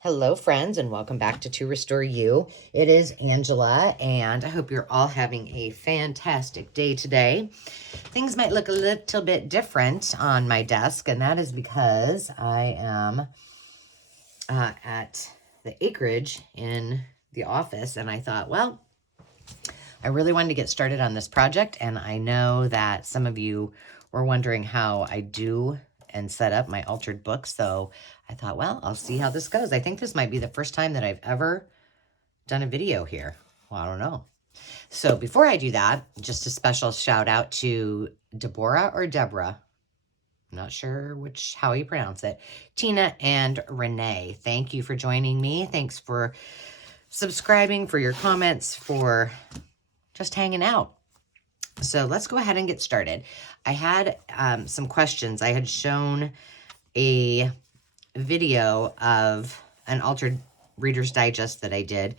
Hello, friends, and welcome back to Restore You. It is Angela, and I hope you're all having a fantastic day today. Things might look a little bit different on my desk, and that is because I am at the acreage in the office, and I thought, well, I really wanted to get started on this project, and I know that some of you were wondering how I do and set up my altered book, so I thought, well, I'll see how this goes. I think this might be the first time that I've ever done a video here. Well, I don't know. So before I do that, just a special shout out to Deborah or Deborah. I'm not sure how you pronounce it. Tina and Renee. Thank you for joining me. Thanks for subscribing, for your comments, for just hanging out. So let's go ahead and get started. I had some questions. I had shown a video of an altered Reader's Digest that I did,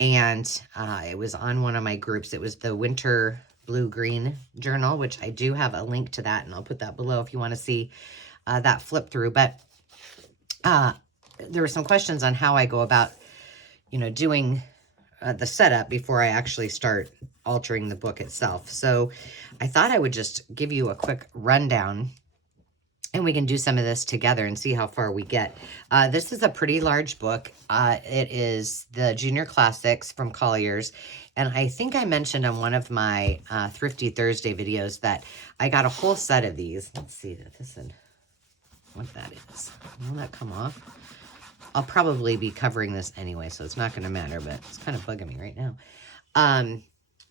and it was on one of my groups. It was the Winter Blue-Green Journal, which I do have a link to that, and I'll put that below if you want to see that flip through. But there were some questions on how I go about, doing the setup before I actually start altering the book itself. So I thought I would just give you a quick rundown, and we can do some of this together and see how far we get. This is a pretty large book. It is the Junior Classics from Collier's. And I think I mentioned on one of my Thrifty Thursday videos that I got a whole set of these. Let's see what that is. Will that come off? I'll probably be covering this anyway, so it's not going to matter, but it's kind of bugging me right now.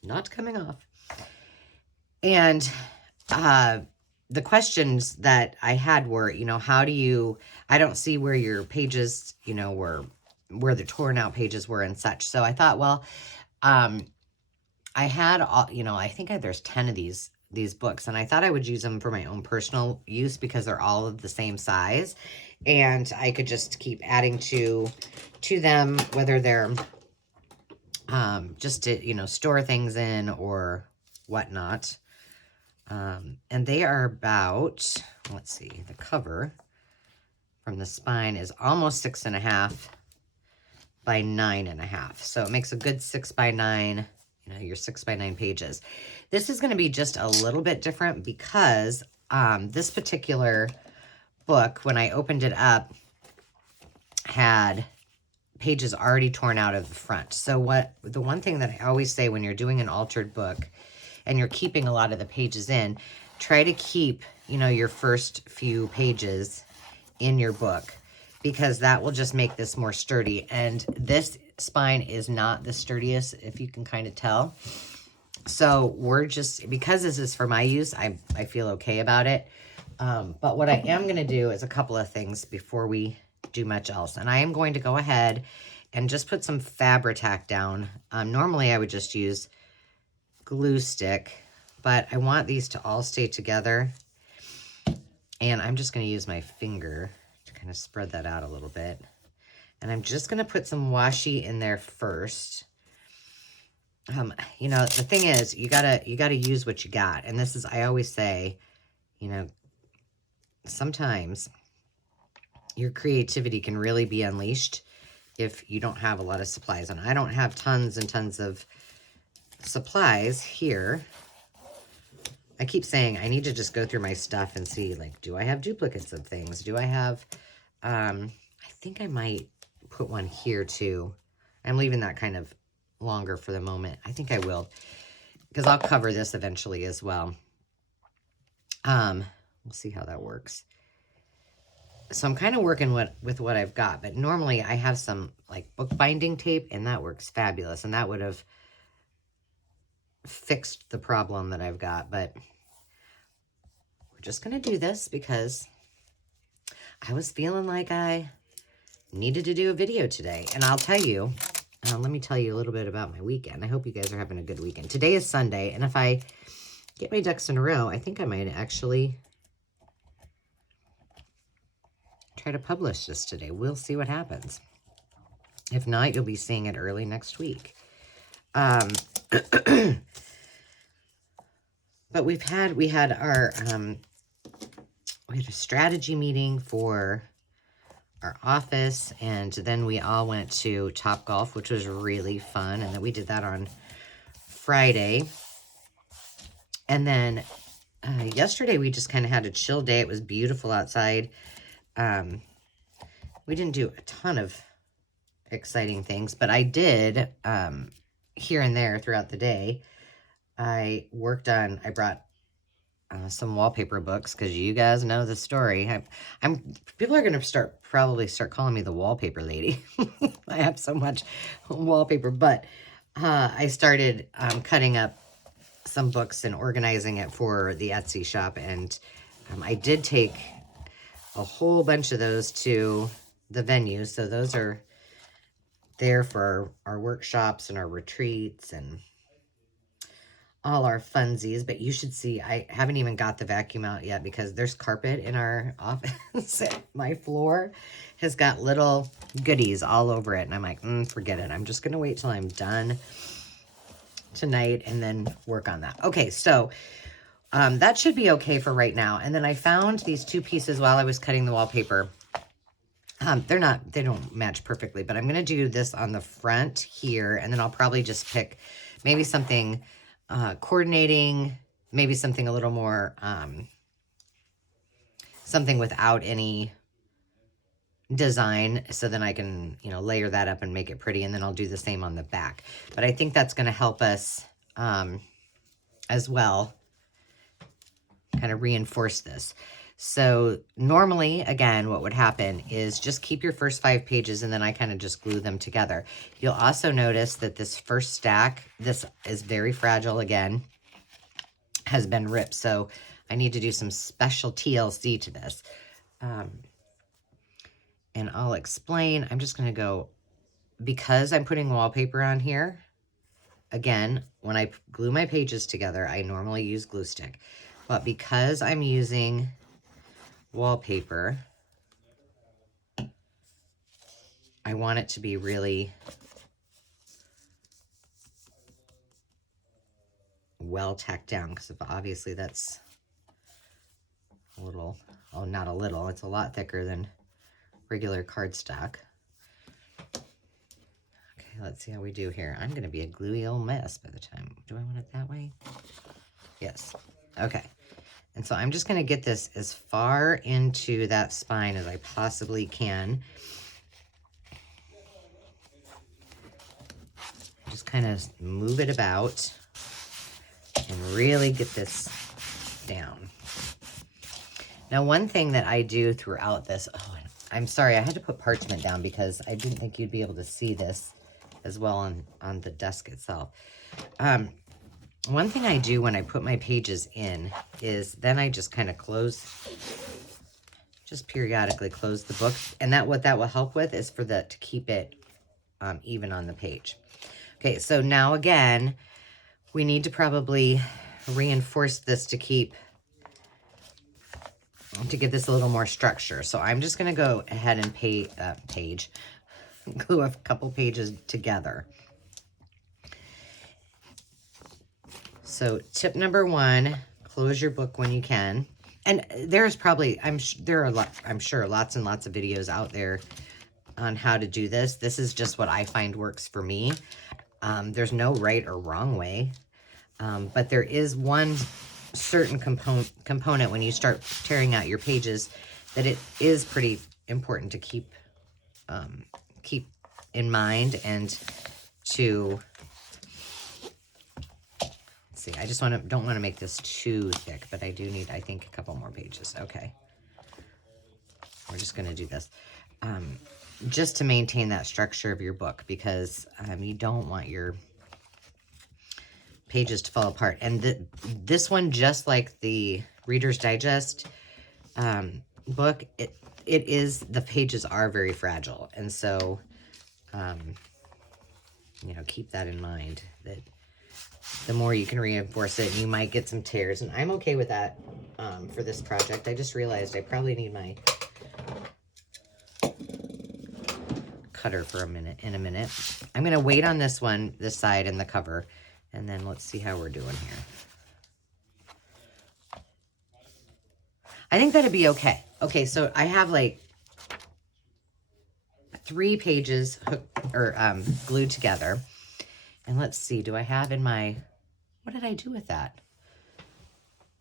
Not coming off. And the questions that I had were, how do you, I don't see where your pages, where the torn out pages were and such. So I thought, well, I had, I think there's 10 of these books, and I thought I would use them for my own personal use because they're all of the same size, and I could just keep adding to them, whether they're just to, store things in or whatnot. And they are about, let's see, the cover from the spine is almost 6.5 by 9.5. So it makes a good 6 by 9, your 6 by 9 pages. This is going to be just a little bit different because this particular book, when I opened it up, had pages already torn out of the front. So the one thing that I always say when you're doing an altered book and you're keeping a lot of the pages in, try to keep, your first few pages in your book, because that will just make this more sturdy. And this spine is not the sturdiest, if you can kind of tell. So we're just, because this is for my use, I feel okay about it. But what I am going to do is a couple of things before we do much else. And I am going to go ahead and just put some Fabri-Tac down. Normally I would just use glue stick, but I want these to all stay together. And I'm just going to use my finger to kind of spread that out a little bit. And I'm just going to put some washi in there first. The thing is, you gotta use what you got. And this is, I always say, sometimes your creativity can really be unleashed if you don't have a lot of supplies. And I don't have tons and tons of supplies here. I keep saying I need to just go through my stuff and see, like, do I have duplicates of things? Do I have, I think I might put one here too. I'm leaving that kind of longer for the moment. I think I will, because I'll cover this eventually as well. We'll see how that works. So I'm kind of working with what I've got, but normally I have some like bookbinding tape, and that works fabulous, and that would have fixed the problem that I've got. But we're just going to do this because I was feeling like I needed to do a video today. And I'll tell you, let me tell you a little bit about my weekend. I hope you guys are having a good weekend. Today is Sunday, and if I get my ducks in a row, I think I might actually try to publish this today. We'll see what happens. If not, you'll be seeing it early next week. But we had a strategy meeting for our office, and then we all went to Topgolf, which was really fun, and then we did that on Friday. And then yesterday we just kind of had a chill day. It was beautiful outside. We didn't do a ton of exciting things, but I did here and there throughout the day. I brought some wallpaper books, because you guys know the story. People are going to probably start calling me the wallpaper lady. I have so much wallpaper, but I started cutting up some books and organizing it for the Etsy shop, and I did take a whole bunch of those to the venue, so those are there for our workshops and our retreats and all our funsies. But you should see, I haven't even got the vacuum out yet because there's carpet in our office. My floor has got little goodies all over it, and I'm like, forget it. I'm just gonna wait till I'm done tonight and then work on that. Okay, so that should be okay for right now. And then I found these two pieces while I was cutting the wallpaper. They don't match perfectly, but I'm going to do this on the front here, and then I'll probably just pick maybe something coordinating, maybe something a little more, something without any design, so then I can, layer that up and make it pretty, and then I'll do the same on the back. But I think that's going to help us as well, kind of reinforce this. So normally, again, what would happen is just keep your first 5 pages, and then I kind of just glue them together. You'll also notice that this first stack, this is very fragile again, has been ripped. So I need to do some special TLC to this. And I'll explain. I'm just going to go, because I'm putting wallpaper on here, again, when I glue my pages together, I normally use glue stick. But because I'm using wallpaper, I want it to be really well tacked down, because obviously that's a little, oh, not a little, it's a lot thicker than regular cardstock. Okay, let's see how we do here. I'm going to be a gluey old mess by the time. Do I want it that way? Yes. Okay. And so I'm just going to get this as far into that spine as I possibly can. Just kind of move it about and really get this down. Now, one thing that I do throughout this, oh, I'm sorry, I had to put parchment down because I didn't think you'd be able to see this as well on the desk itself. One thing I do when I put my pages in is then I just kind of just periodically close the book. And what that will help with is to keep it even on the page. Okay, so now again, we need to probably reinforce this to give this a little more structure. So I'm just going to go ahead and glue a couple pages together. So tip number 1, close your book when you can. And there's probably, I'm sure lots and lots of videos out there on how to do this. This is just what I find works for me. There's no right or wrong way. But there is one certain component when you start tearing out your pages that it is pretty important to keep in mind, and to see, I just don't want to make this too thick, but I do need, I think, a couple more pages. Okay. We're just going to do this. Just to maintain that structure of your book, because you don't want your pages to fall apart. And this one, just like the Reader's Digest book, the pages are very fragile. And so, keep that in mind, that the more you can reinforce it, you might get some tears. And I'm okay with that for this project. I just realized I probably need my cutter for a minute. I'm going to wait on this side and the cover, and then let's see how we're doing here. I think that'd be okay. Okay, so I have 3 pages glued together. And let's see, do I have in my, what did I do with that?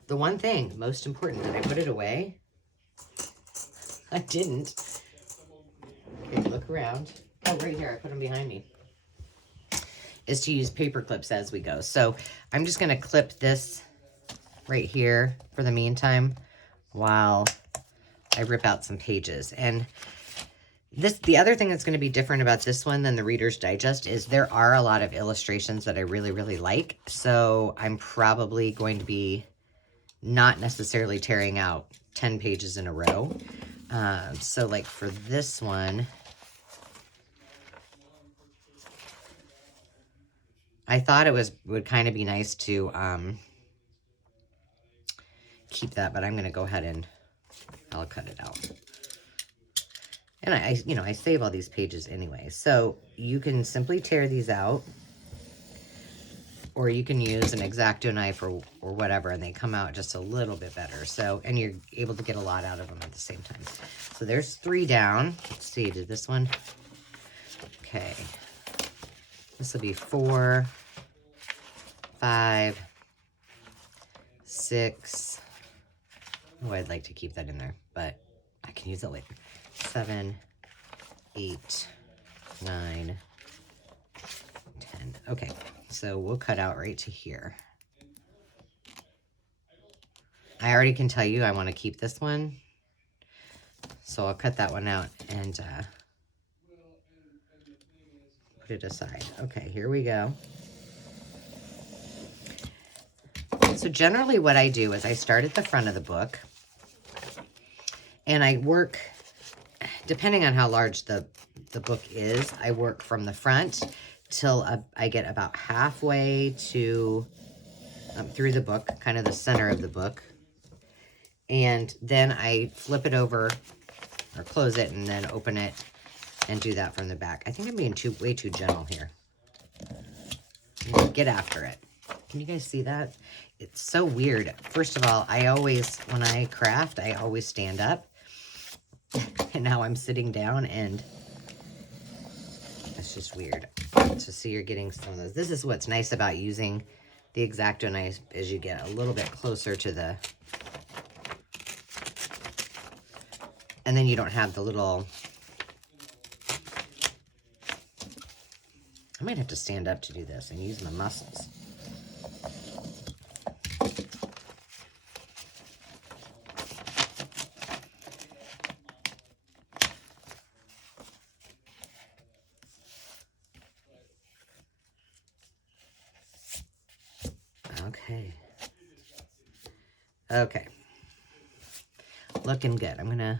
The one thing, most important, did I put it away? I didn't. Okay, look around. Oh, right here, I put them behind me. Is to use paper clips as we go. So I'm just gonna clip this right here for the meantime while I rip out some pages. And the other thing that's going to be different about this one than the Reader's Digest is there are a lot of illustrations that I really, really like. So I'm probably going to be not necessarily tearing out 10 pages in a row. So like for this one, I thought it would kind of be nice to keep that, but I'm going to go ahead and I'll cut it out. And I save all these pages anyway. So you can simply tear these out, or you can use an X-Acto knife or whatever, and they come out just a little bit better. So, and you're able to get a lot out of them at the same time. So there's 3 down. Let's see, did this one? Okay. This will be 4, 5, 6. Oh, I'd like to keep that in there, but I can use it later. 7, 8, 9, 10. Okay, so we'll cut out right to here. I already can tell you I want to keep this one, so I'll cut that one out and put it aside. Okay, here we go. So generally what I do is I start at the front of the book, and I work, depending on how large the book is, I work from the front till I get about halfway to through the book, kind of the center of the book. And then I flip it over or close it and then open it and do that from the back. I think I'm being way too gentle here. Get after it. Can you guys see that? It's so weird. First of all, when I craft, I always stand up. And now I'm sitting down, and it's just weird. So see, you're getting some of those. This is what's nice about using the X-Acto knife, is you get a little bit closer to the, and then you don't have the little, I might have to stand up to do this and use my muscles. Okay. Looking good. I'm going to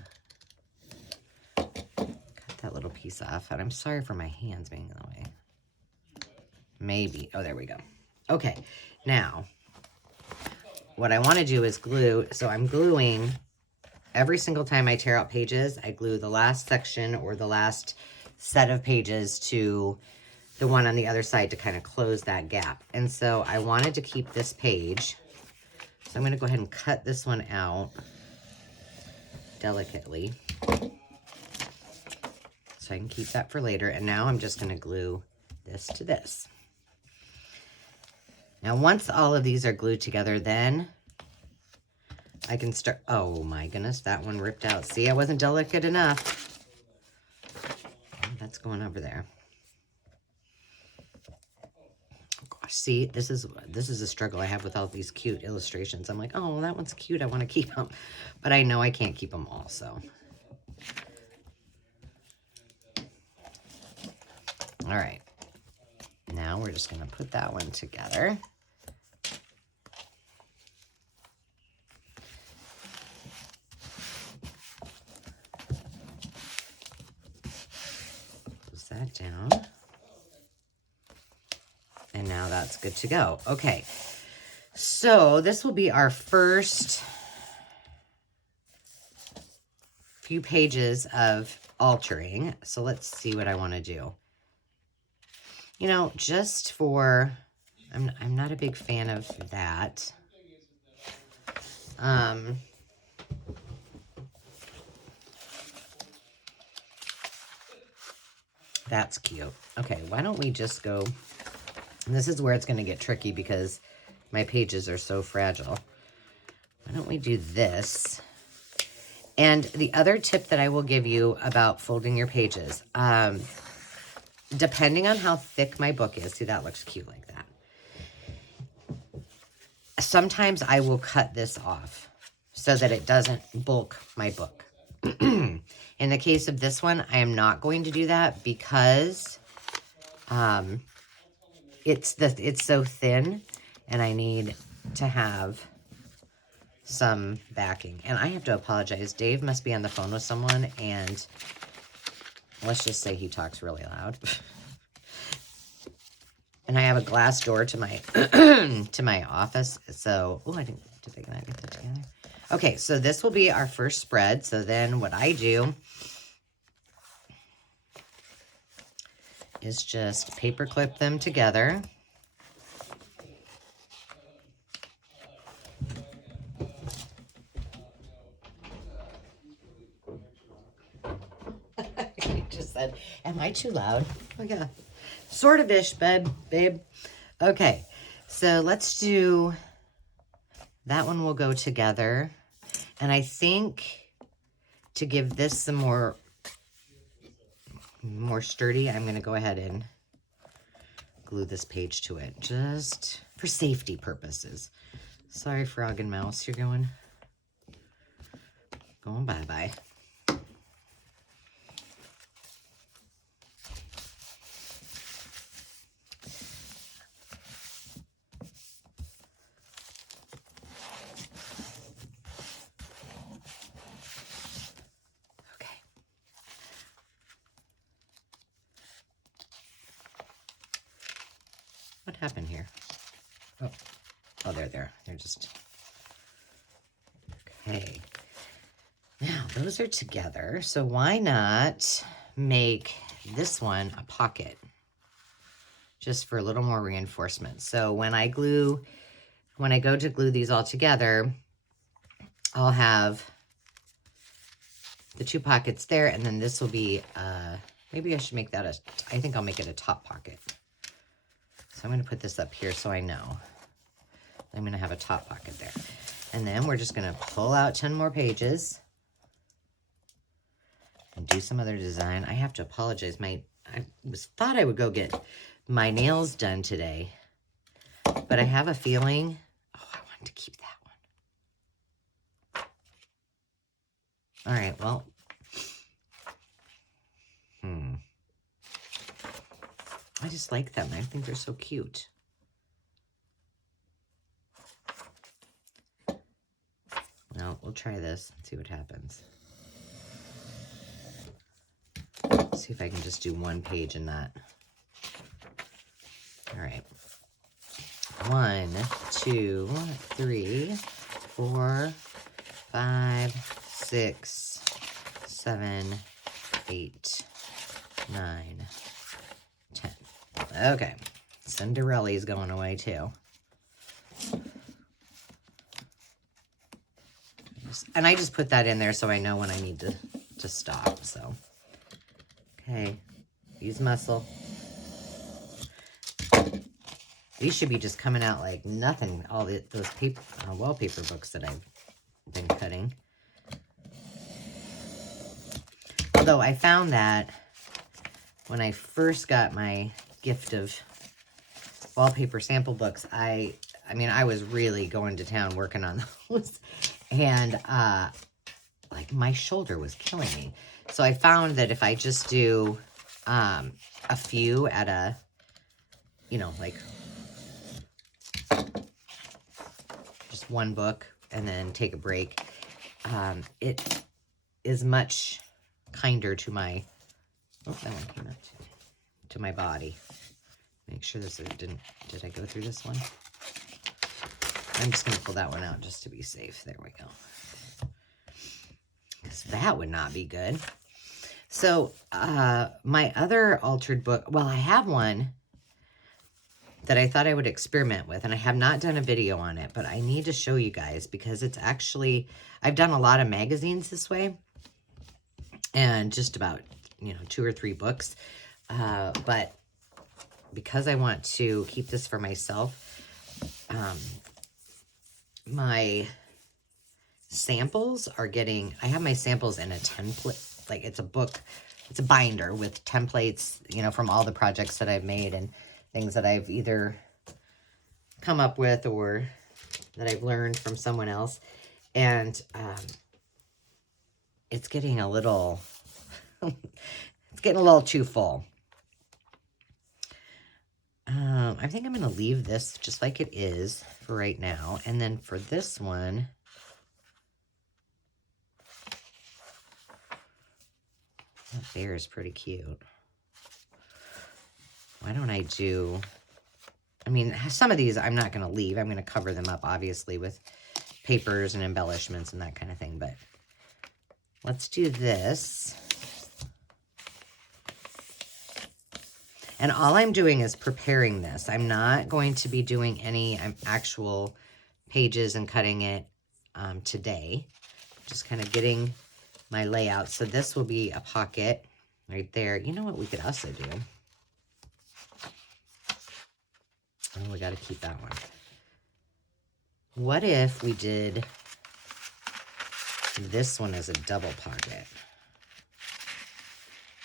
cut that little piece off. And I'm sorry for my hands being in the way. Maybe. Oh, there we go. Okay. Now, what I want to do is glue. So I'm gluing every single time I tear out pages. I glue the last section or the last set of pages to the one on the other side to kind of close that gap. And so I wanted to keep this page. So I'm going to go ahead and cut this one out delicately so I can keep that for later. And now I'm just going to glue this to this. Now, once all of these are glued together, then I can start. Oh my goodness, that one ripped out. See, I wasn't delicate enough. That's going over there. See, this is a struggle I have with all these cute illustrations. I'm like, oh, that one's cute. I want to keep them. But I know I can't keep them all, so. All right. Now we're just going to put that one together. Close that down. And now that's good to go. Okay, so this will be our first few pages of altering. So let's see what I want to do. You know, just for, I'm not a big fan of that. That's cute. Okay, why don't we just go, and this is where it's going to get tricky because my pages are so fragile. Why don't we do this? And the other tip that I will give you about folding your pages, depending on how thick my book is, see, that looks cute like that. Sometimes I will cut this off so that it doesn't bulk my book. In the case of this one, I am not going to do that because it's so thin and I need to have some backing. And I have to apologize. Dave must be on the phone with someone, and let's just say he talks really loud. And I have a glass door to my to my office. So, oh, I didn't, did I get that together? Okay, so this will be our first spread. So then what I do is just paper clip them together. He just said, am I too loud? Oh yeah, sort of ish, babe. Okay, so let's do, that one will go together. And I think to give this some more sturdy, I'm going to go ahead and glue this page to it just for safety purposes. Sorry, Frog and Mouse, you're going bye-bye. What happened here? Oh, they're just, okay. Now, those are together, so why not make this one a pocket? Just for a little more reinforcement. So when I go to glue these all together, I'll have the two pockets there, and then this will be, maybe I should make that I think I'll make it a top pocket. So I'm going to put this up here so I know. I'm going to have a top pocket there. And then we're just going to pull out 10 more pages and do some other design. I have to apologize. I thought I would go get my nails done today, but I have a feeling, I wanted to keep that one. All right, well, I just like them. I think they're so cute. Well, we'll try this and see what happens. See if I can just do one page in that. All right. 1, 2, 3, 4, 5, 6, 7, 8, 9, 10. Okay. Cinderella's going away too. And I just put that in there so I know when I need to stop. So, okay. Use muscle. These should be just coming out like nothing. All those paper, wallpaper books that I've been cutting. Although I found that when I first got my gift of wallpaper sample books, I mean, I was really going to town working on those. And like my shoulder was killing me. So I found that if I just do a few at a, like just one book and then take a break, it is much kinder to my, oh, that one came out to my body. Make sure this did I go through this one? I'm just going to pull that one out just to be safe. There we go. Because that would not be good. So, my other altered book, well, I have one that I thought I would experiment with, and I have not done a video on it, but I need to show you guys because it's actually, I've done a lot of magazines this way, and just about, 2 or 3 books, But because I want to keep this for myself, my samples are getting, I have my samples in a template, like it's a book, it's a binder with templates, you know, from all the projects that I've made and things that I've either come up with or that I've learned from someone else. And it's getting a little, it's getting a little too full. I think I'm going to leave this just like it is for right now. And then for this one, that bear is pretty cute. Why don't I do, I mean, some of these I'm not going to leave. I'm going to cover them up, obviously, with papers and embellishments and that kind of thing. But let's do this. And all I'm doing is preparing this. I'm not going to be doing any actual pages and cutting it today. Just kind of getting my layout. So this will be a pocket right there. You know what we could also do? Oh, we got to keep that one. What if we did this one as a double pocket?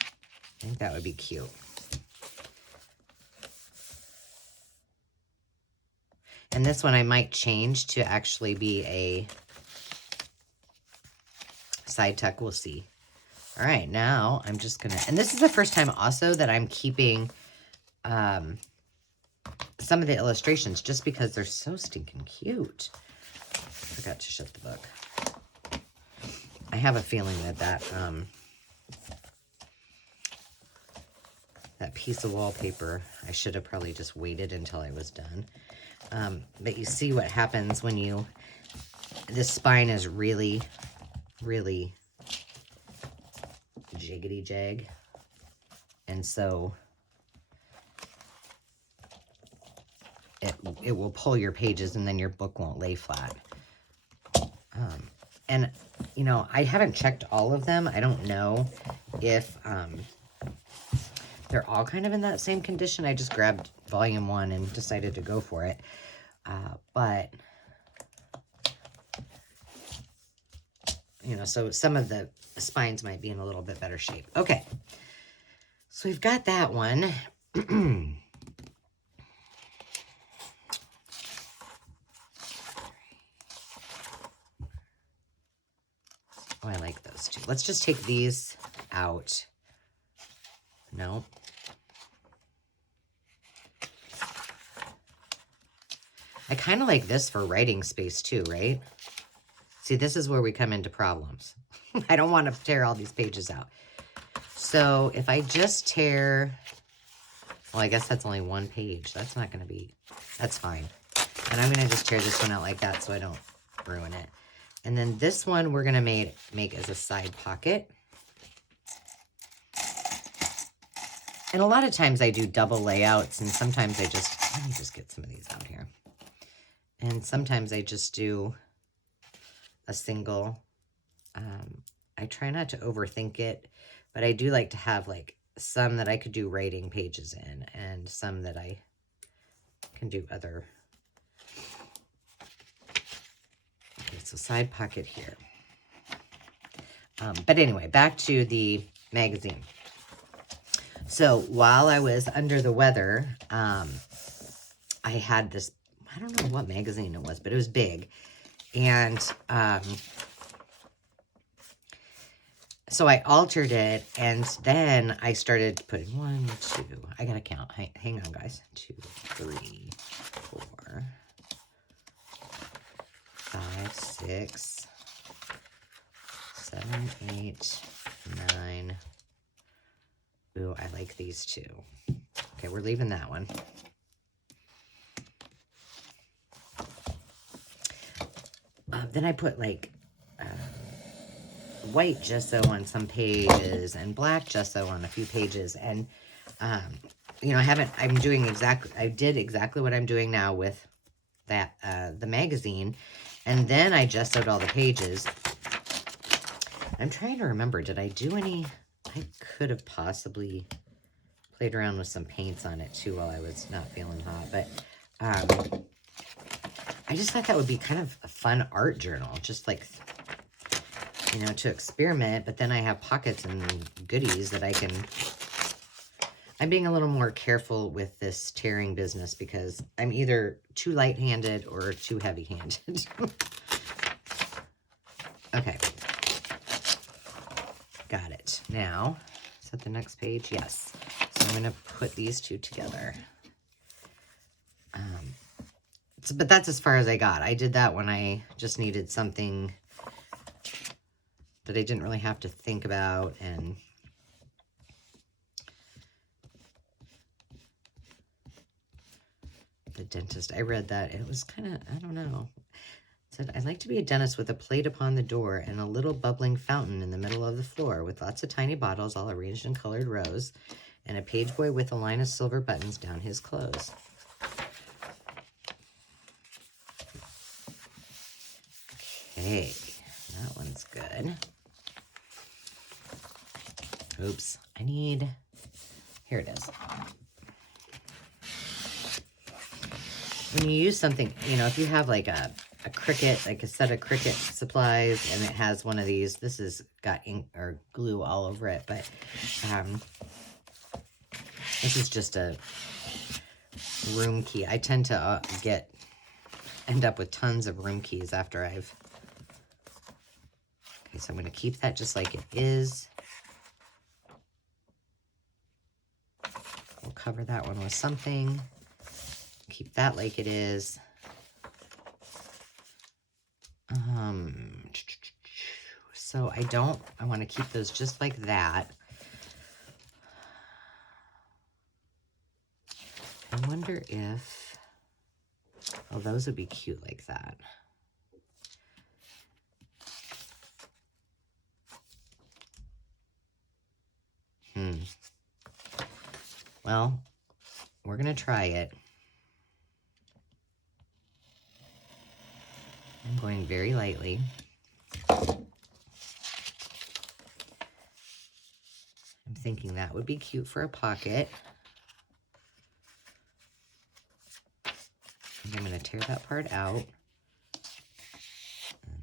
I think that would be cute. And this one I might change to actually be a side tuck. We'll see. All right, now I'm just going to, and this is the first time also that I'm keeping some of the illustrations just because they're so stinking cute. Forgot to shut the book. I have a feeling that that piece of wallpaper, I should have probably just waited until I was done. But you see what happens when you, this spine is really, really jiggity jag. And so it will pull your pages and then your book won't lay flat. And, you know, I haven't checked all of them. I don't know if they're all kind of in that same condition. I just grabbed volume 1 and decided to go for it. But, you know, so some of the spines might be in a little bit better shape. Okay, so we've got that one. Oh, I like those two. Let's just take these out. No. I kind of like this for writing space too, right? See, this is where we come into problems. I don't want to tear all these pages out. So if I just tear, well, I guess that's only one page. That's not going to be, that's fine. And I'm going to just tear this one out like that so I don't ruin it. And then this one we're going to make as a side pocket. And a lot of times I do double layouts, and sometimes I just, let me just get some of these out here. And sometimes I just do a single. I try not to overthink it, but I do like to have like some that I could do writing pages in and some that I can do other. Okay, so side pocket here. But anyway, back to the magazine. So while I was under the weather, I had this, I don't know what magazine it was, but it was big. And so I altered it, and then I started putting 1, 2, I gotta count. Hang on, guys. 2, 3, 4, 5, 6, 7, 8, 9. Ooh, I like these two. Okay, we're leaving that one. Then I put like white gesso on some pages and black gesso on a few pages. And, you know, I did exactly what I'm doing now with that, the magazine. And then I gessoed all the pages. I'm trying to remember, did I do any, I could have possibly played around with some paints on it too while I was not feeling hot. But I just thought that would be kind of a fun art journal, just like, you know, to experiment. But then I have pockets and goodies that I can... I'm being a little more careful with this tearing business because I'm either too light-handed or too heavy-handed. Okay. Got it. Now, is that the next page? Yes. So I'm going to put these two together. But that's as far as I got. I did that when I just needed something that I didn't really have to think about. And the dentist, I read that. It was kind of, I don't know. It said, I'd like to be a dentist with a plate upon the door and a little bubbling fountain in the middle of the floor with lots of tiny bottles all arranged in colored rows and a page boy with a line of silver buttons down his clothes. Okay, that one's good. Oops, I need, here it is. When you use something, you know, if you have like a Cricut, like a set of Cricut supplies, and it has one of these, this has got ink or glue all over it, but this is just a room key. I tend to end up with tons of room keys after I've, okay, so I'm going to keep that just like it is. We'll cover that one with something. Keep that like it is. So I want to keep those just like that. I wonder if, oh, those would be cute like that. Well, we're going to try it. I'm going very lightly. I'm thinking that would be cute for a pocket. I think I'm going to tear that part out.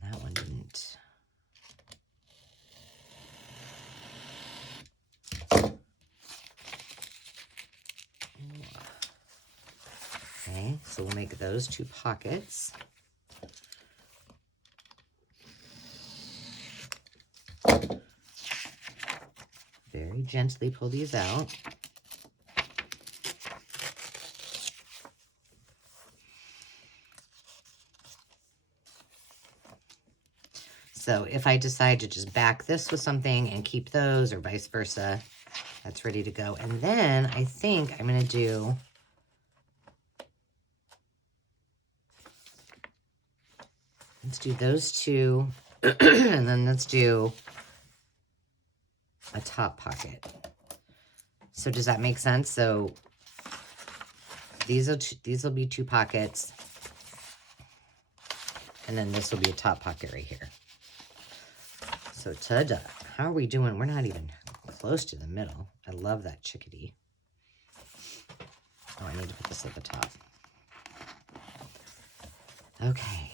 And that one didn't. Okay, so we'll make those two pockets. Very gently pull these out. So if I decide to just back this with something and keep those or vice versa, that's ready to go. And then I think I'm going to do, let's do those two, and then let's do a top pocket. So does that make sense? So these will be two pockets, and then this will be a top pocket right here. So ta-da! How are we doing? We're not even close to the middle. I love that chickadee. Oh, I need to put this at the top. Okay.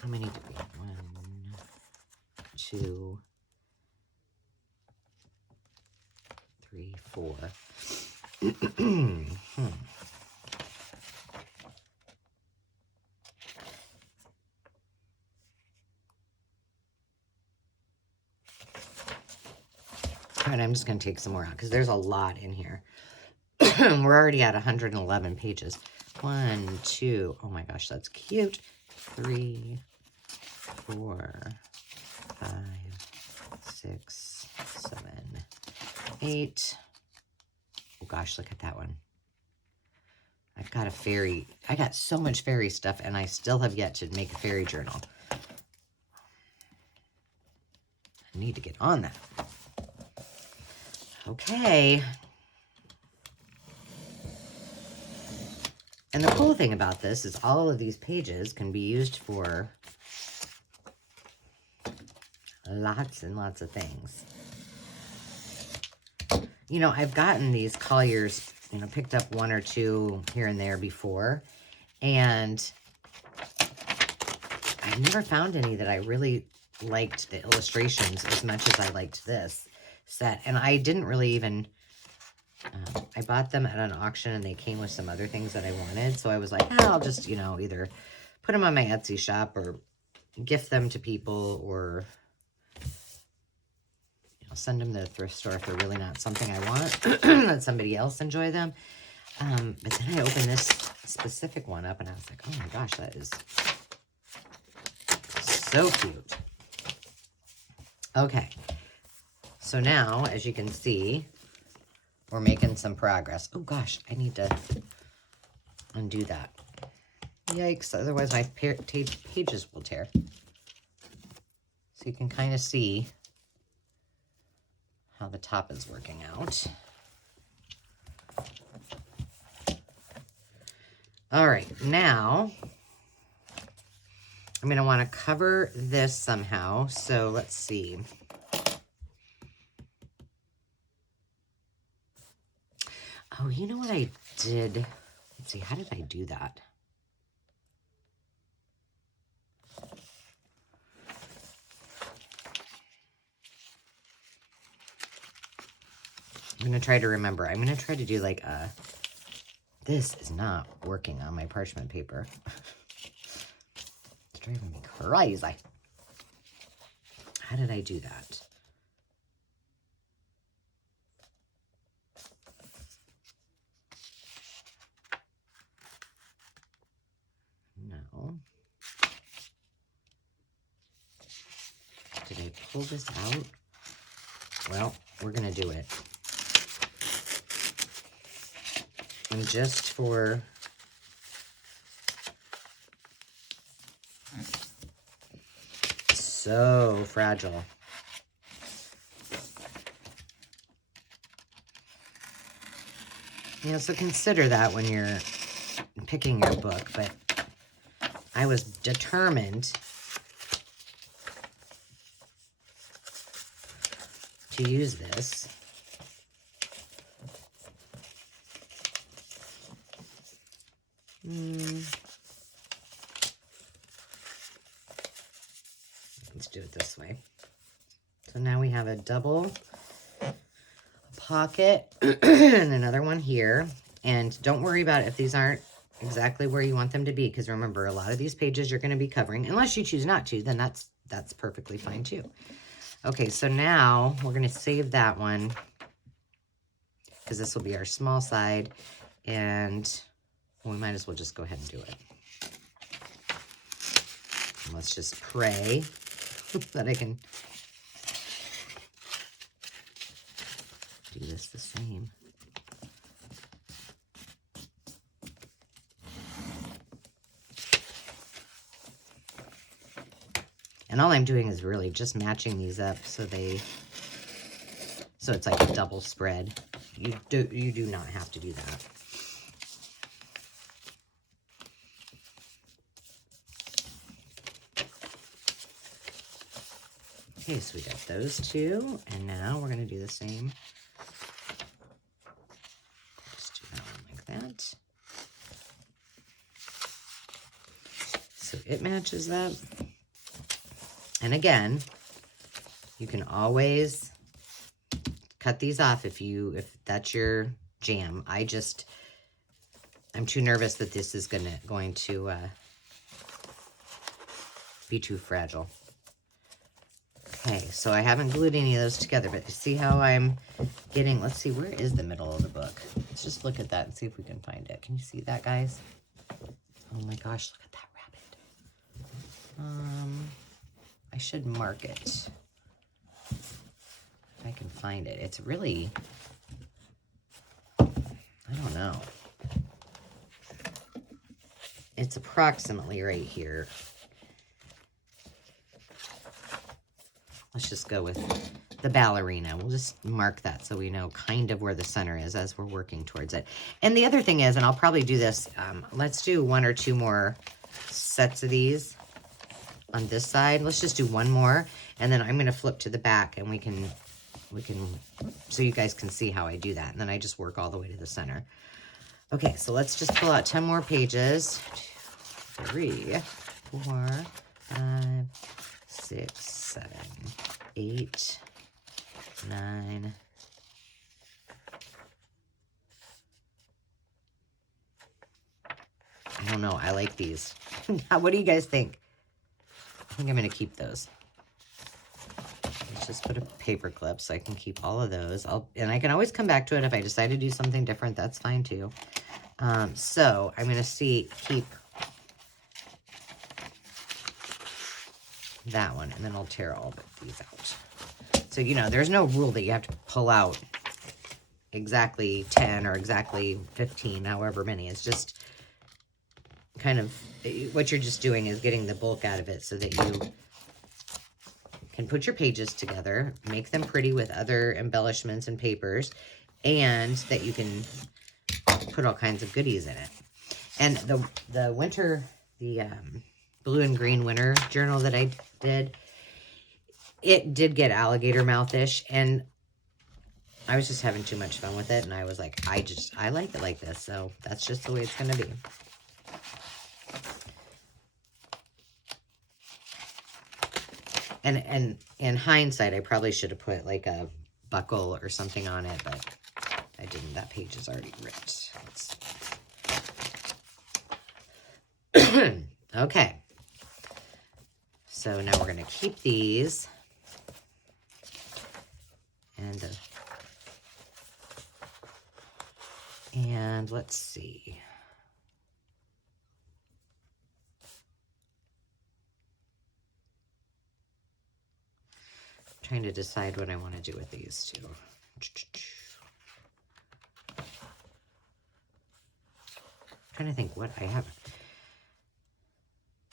How many do we have? 1, 2, 3, 4. All right, I'm just going to take some more out because there's a lot in here. We're already at 111 pages. 1, 2, oh my gosh, that's cute. 3, 4, 5, 6, 7, 8. Oh gosh, look at that one. I've got a fairy. I got so much fairy stuff, and I still have yet to make a fairy journal. I need to get on that. Okay. And the cool thing about this is all of these pages can be used for lots and lots of things. You know, I've gotten these Colliers, you know, picked up one or two here and there before, and I've never found any that I really liked the illustrations as much as I liked this set. And I didn't really even, I bought them at an auction and they came with some other things that I wanted. So I was like, I'll just, you know, either put them on my Etsy shop or gift them to people, or send them to the thrift store if they're really not something I want. Let somebody else enjoy them. But then I opened this specific one up and I was like, oh my gosh, that is so cute. Okay. So now, as you can see, we're making some progress. Oh gosh, I need to undo that. Yikes, otherwise my pages will tear. So you can kind of see how the top is working out. All right, now I'm going to want to cover this somehow. So let's see. Oh, you know what I did? Let's see, how did I do that? I'm going to try to remember. I'm going to try to do like a, this is not working on my parchment paper. It's driving me crazy. How did I do that? No. Did I pull this out? Well, we're going to do it. And just for so fragile. You know, so consider that when you're picking your book, but I was determined to use this. Let's do it this way. So now we have a double pocket and another one here. And don't worry about if these aren't exactly where you want them to be, because remember, a lot of these pages you're going to be covering. Unless you choose not to, then that's perfectly fine too. Okay, so now we're going to save that one because this will be our small side, and we might as well just go ahead and do it. And let's just pray that I can do this the same. And all I'm doing is really just matching these up so it's like a double spread. You do not have to do that. Okay, so we got those two, and now we're going to do the same. Just do that one like that. So it matches up. And again, you can always cut these off if that's your jam. I'm too nervous that this is going to be too fragile. Okay, so I haven't glued any of those together, but see how I'm getting, let's see, where is the middle of the book? Let's just look at that and see if we can find it. Can you see that, guys? Oh my gosh, look at that rabbit. I should mark it. If I can find it. It's really, I don't know. It's approximately right here. Let's just go with the ballerina. We'll just mark that so we know kind of where the center is as we're working towards it. And the other thing is, and I'll probably do this, let's do one or two more sets of these on this side. Let's just do one more, and then I'm going to flip to the back, and we can, so you guys can see how I do that. And then I just work all the way to the center. Okay, so let's just pull out 10 more pages. 2, 3, 4, 5, 6, 7, 8, 9. I don't know. I like these. What do you guys think? I think I'm going to keep those. Let's just put a paper clip so I can keep all of those. And I can always come back to it if I decide to do something different. That's fine too. So I'm going to keep that one, and then I'll tear all of these out. So, you know, there's no rule that you have to pull out exactly 10 or exactly 15, however many. It's just kind of what you're just doing is getting the bulk out of it so that you can put your pages together, make them pretty with other embellishments and papers, and that you can put all kinds of goodies in it. And the blue and green winter journal that I did, it did get alligator mouthish, and I was just having too much fun with it, and I was like, I like it like this, so that's just the way it's going to be. And in hindsight, I probably should have put like a buckle or something on it, but I didn't. That page is already ripped. Okay. So now we're going to keep these. And let's see. Trying to decide what I want to do with these two. Trying to think what I have.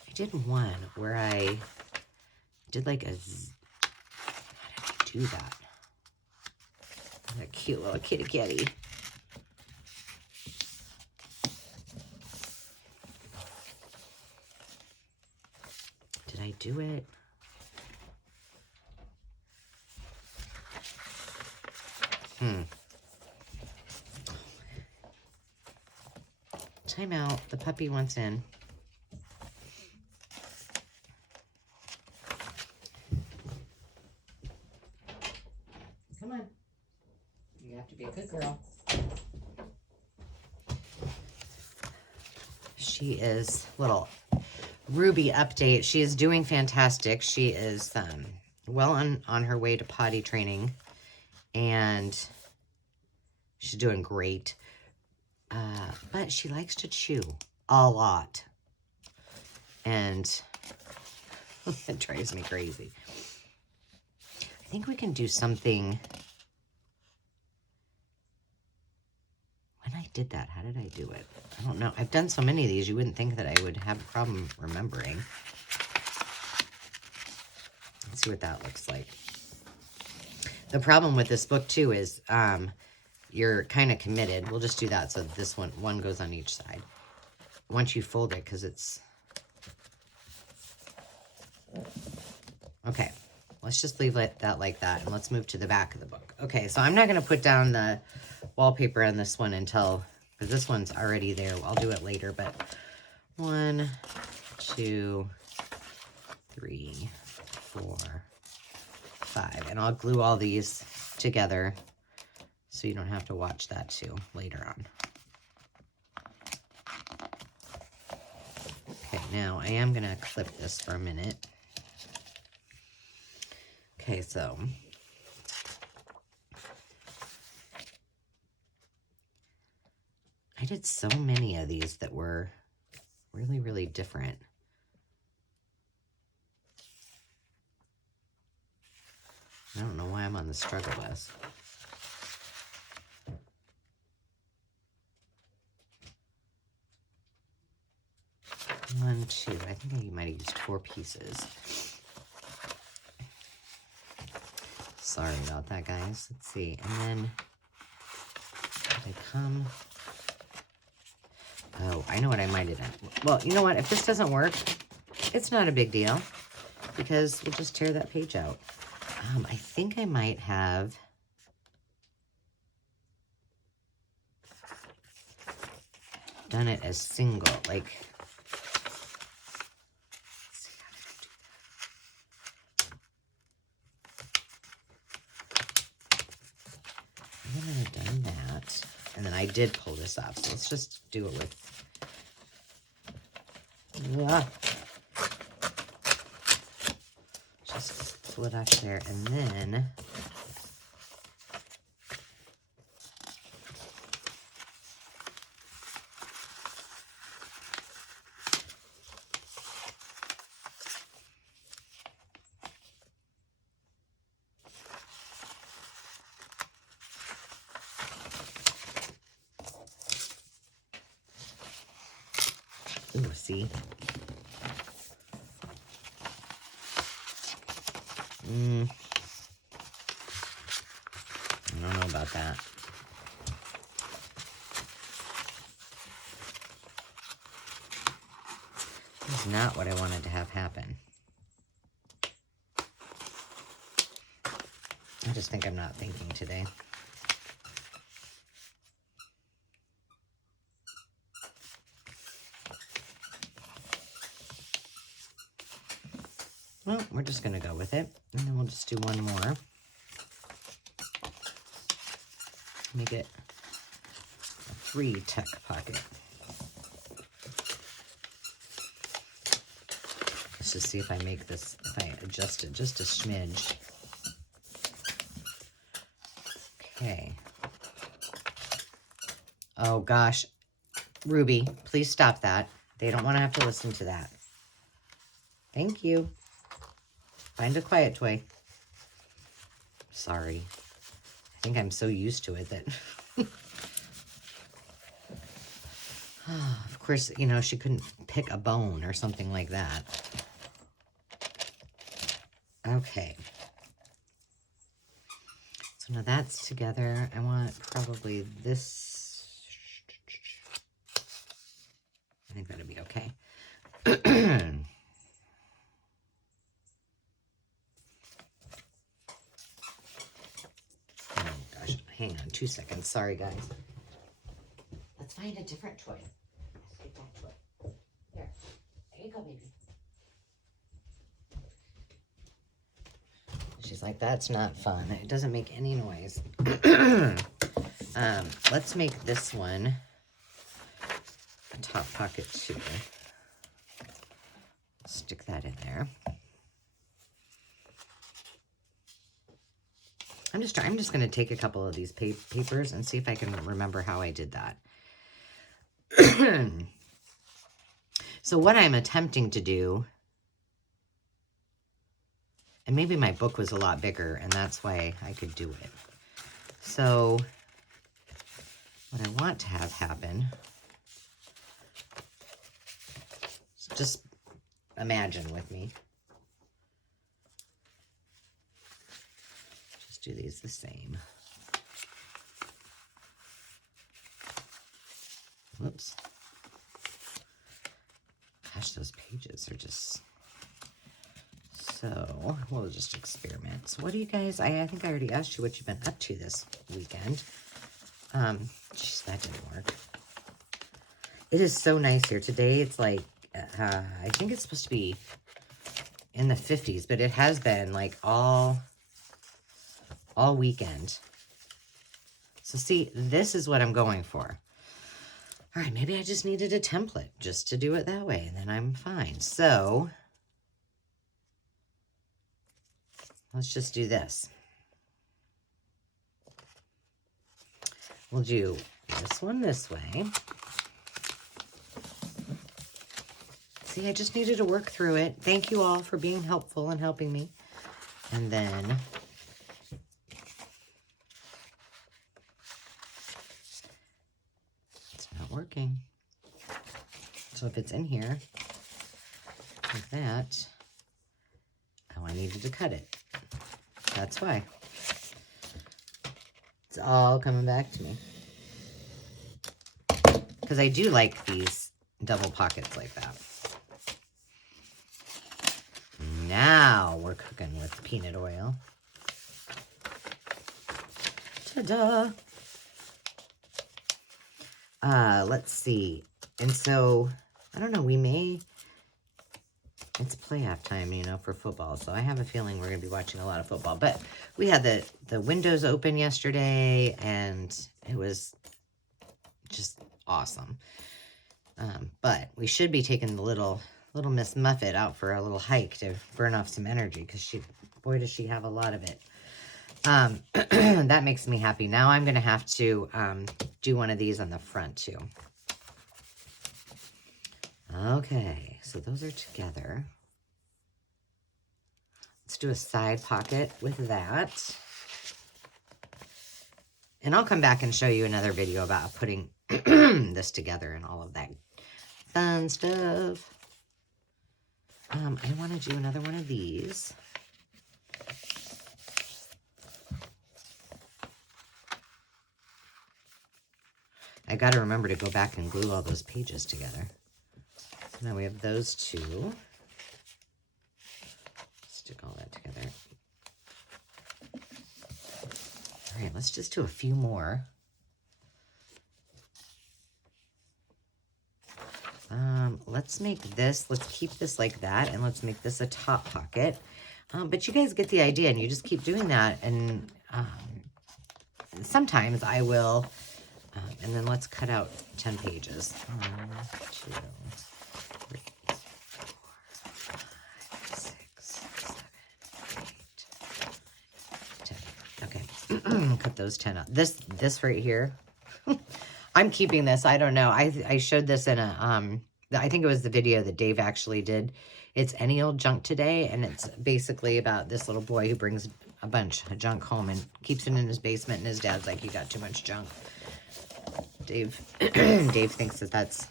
I did one where I did like a, how did I do that? A cute little kitty kitty. Did I do it? Time out. The puppy wants in. Come on. You have to be a good girl. She is, little Ruby update. She is doing fantastic. She is well on her way to potty training, and she's doing great. But she likes to chew a lot, and it drives me crazy. I think we can do something. When I did that, how did I do it? I don't know. I've done so many of these, you wouldn't think that I would have a problem remembering. Let's see what that looks like. The problem with this book, too, is you're kind of committed. We'll just do that so this one goes on each side. Once you fold it, because it's... Okay, let's just leave that like that, and let's move to the back of the book. Okay, so I'm not going to put down the wallpaper on this one until... because this one's already there. I'll do it later, but 1, 2, 3, 4, 5. And I'll glue all these together so you don't have to watch that too later on. Okay, now I am going to clip this for a minute. Okay, so I did so many of these that were really, really different. I don't know why I'm on the struggle list. One, two. I think I might have used 4 pieces. Sorry about that, guys. Let's see. And then I come... Oh, I know what I might have done. Well, you know what? If this doesn't work, it's not a big deal. because we'll just tear that page out. I think I might have done it as single, like, I might have done that, and then I did pull this up, so let's just do it with, just pull it off there, and then ooh, see? I don't know about that. That's not what I wanted to have happen. I just think I'm not thinking today. Well, we're just going to go with it, and then we'll just do one more. Make it a 3 tuck pocket. Let's just see if I make this, if I adjust it just a smidge. Okay. Oh gosh, Ruby, please stop that. They don't want to have to listen to that. Thank you. Find a quiet toy. Sorry. I think I'm so used to it that... Of course, you know, she couldn't pick a bone or something like that. Okay. So now that's together. I want probably this. I think that'll be okay. Hang on 2 seconds. Sorry, guys. Let's find a different toy. Let's get that toy. Here. There you go, baby. She's like, that's not fun. It doesn't make any noise. Let's make this one a top pocket too. Stick that in there. I'm just going to take a couple of these papers and see if I can remember how I did that. So what I'm attempting to do, and maybe my book was a lot bigger and that's why I could do it. So what I want to have happen, so just imagine with me. Do these the same. Whoops. Gosh, those pages are just... So, we'll just experiment. So what do you guys... I think I already asked you what you've been up to this weekend. Jeez, that didn't work. It is so nice here. Today, it's like... I think it's supposed to be in the 50s, but it has been like all weekend. So see, this is what I'm going for. All right, maybe I just needed a template just to do it that way, and then I'm fine. So let's just do this. We'll do this one this way. See, I just needed to work through it. Thank you all for being helpful and helping me. And then working. So if it's in here like that, oh, I needed to cut it. That's why. It's all coming back to me. Because I do like these double pockets like that. now we're cooking with peanut oil. Ta-da! Let's see. And so, I don't know, it's playoff time, you know, for football. So I have a feeling we're going to be watching a lot of football. But we had the windows open yesterday, and it was just awesome. But we should be taking the little Miss Muffet out for a little hike to burn off some energy, because boy, does she have a lot of it. That makes me happy. Now I'm going to have to do one of these on the front too. Okay, so those are together. Let's do a side pocket with that. And I'll come back and show you another video about putting this together and all of that fun stuff. I want to do another one of these. I got to remember to go back and glue all those pages together. So now we have those two. Stick all that together. All right, let's just do a few more. Let's make this, let's keep this like that, and let's make this a top pocket. But you guys get the idea, and you just keep doing that. And sometimes I will, and then let's cut out 10 pages. 1, 2, 3, 4, 5, 6, 7, 8, 9, 10. Okay, cut those 10 out. This right here, I'm keeping this. I don't know. I showed this in a, I think it was the video that Dave actually did. It's Any Old Junk Today, and it's basically about this little boy who brings a bunch of junk home and keeps it in his basement, and his dad's like, you got too much junk. Dave thinks that that's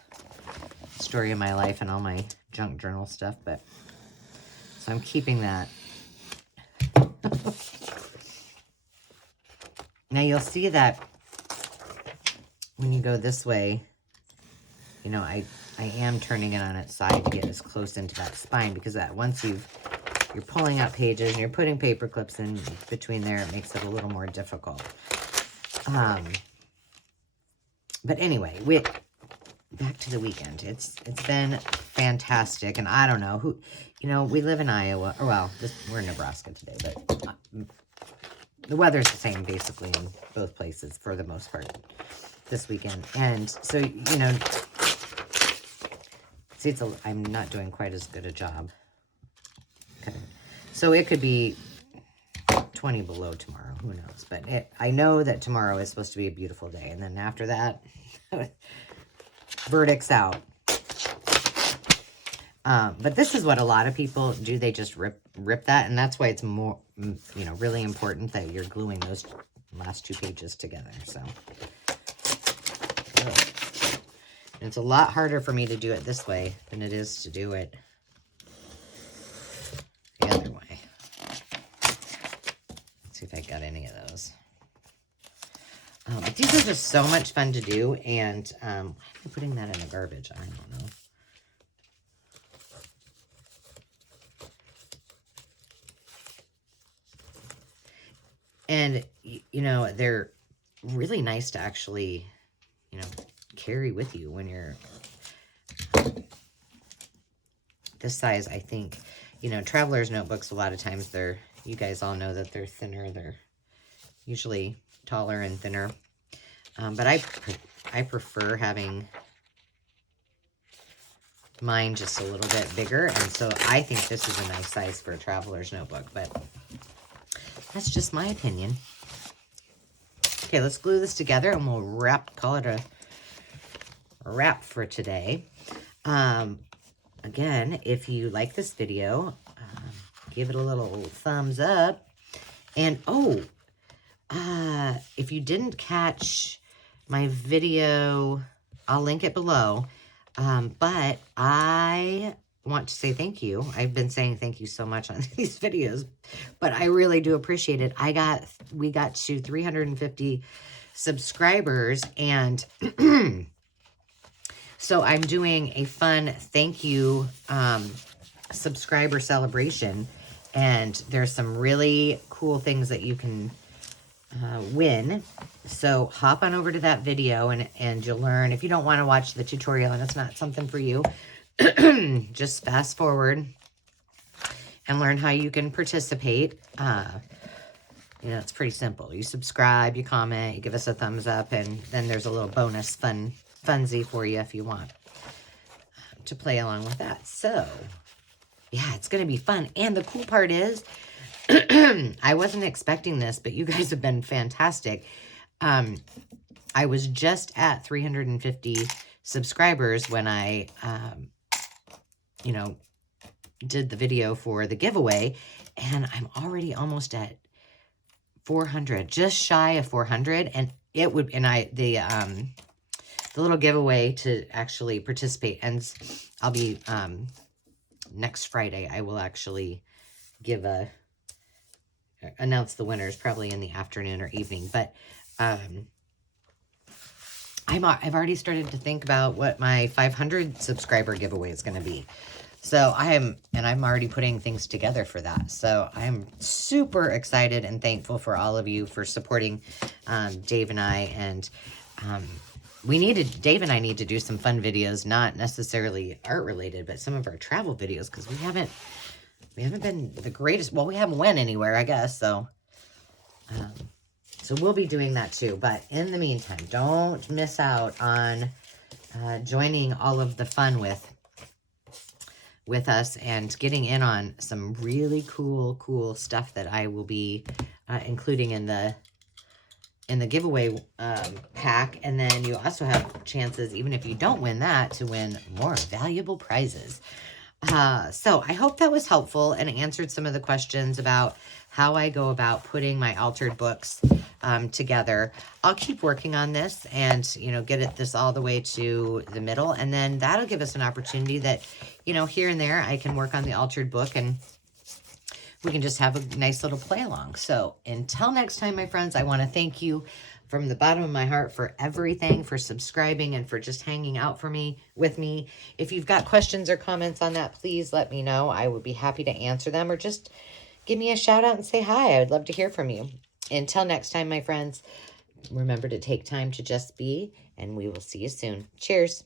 the story of my life and all my junk journal stuff, but so I'm keeping that. Now you'll see that when you go this way, you know, I am turning it on its side to get as close into that spine, because that once you're pulling out pages and you're putting paper clips in between there, it makes it a little more difficult. But anyway, back to the weekend. It's been fantastic, and I don't know who, you know, we live in Iowa, or well, we're in Nebraska today, but the weather's the same basically in both places for the most part this weekend. And so, you know, see, I'm not doing quite as good a job. Okay. So it could be 20 below tomorrow. Who knows? But I know that tomorrow is supposed to be a beautiful day. And then after that, verdict's out. But this is what a lot of people do. They just rip that. And that's why it's more, you know, really important that you're gluing those last 2 pages together. So it's a lot harder for me to do it this way than it is to do it the other way. Let's see if I got any of those. But these are just so much fun to do, and why am I putting that in the garbage? I don't know. And, you know, they're really nice to actually, you know, carry with you when you're this size. I think, you know, traveler's notebooks, a lot of times you guys all know that they're thinner. They're usually taller and thinner. But I prefer having mine just a little bit bigger. And so I think this is a nice size for a traveler's notebook, but that's just my opinion. Okay, let's glue this together and we'll call it a wrap for today. Again, if you like this video, give it a little thumbs up. And if you didn't catch my video, I'll link it below. But I want to say thank you. I've been saying thank you so much on these videos, but I really do appreciate it. We got to 350 subscribers, and so I'm doing a fun thank you subscriber celebration, and there's some really cool things that you can win. So hop on over to that video and you'll learn. If you don't want to watch the tutorial and it's not something for you, just fast forward and learn how you can participate. You know, it's pretty simple. You subscribe, you comment, you give us a thumbs up, and then there's a little bonus funsy for you if you want to play along with that. So, yeah, it's going to be fun. And the cool part is, I wasn't expecting this, but you guys have been fantastic. I was just at 350 subscribers when I, you know, did the video for the giveaway, and I'm already almost at 400, just shy of 400, and it would, and the little giveaway to actually participate ends, I'll be, next Friday, I will actually announce the winners probably in the afternoon or evening, but, I've already started to think about what my 500 subscriber giveaway is going to be. So I'm already putting things together for that. So I'm super excited and thankful for all of you for supporting Dave and I. And Dave and I need to do some fun videos, not necessarily art related, but some of our travel videos, because we haven't been the greatest. Well, we haven't went anywhere, I guess. So, so we'll be doing that too. But in the meantime, don't miss out on joining all of the fun with us and getting in on some really cool stuff that I will be including in the giveaway pack. And then you also have chances, even if you don't win that, to win more valuable prizes. So I hope that was helpful and answered some of the questions about how I go about putting my altered books together. I'll keep working on this and, you know, get this all the way to the middle. And then that'll give us an opportunity that, you know, here and there, I can work on the altered book and we can just have a nice little play along. So until next time, my friends, I want to thank you from the bottom of my heart for everything, for subscribing and for just hanging out with me. If you've got questions or comments on that, please let me know. I would be happy to answer them, or just give me a shout out and say hi. I would love to hear from you. Until next time, my friends, remember to take time to just be, and we will see you soon. Cheers.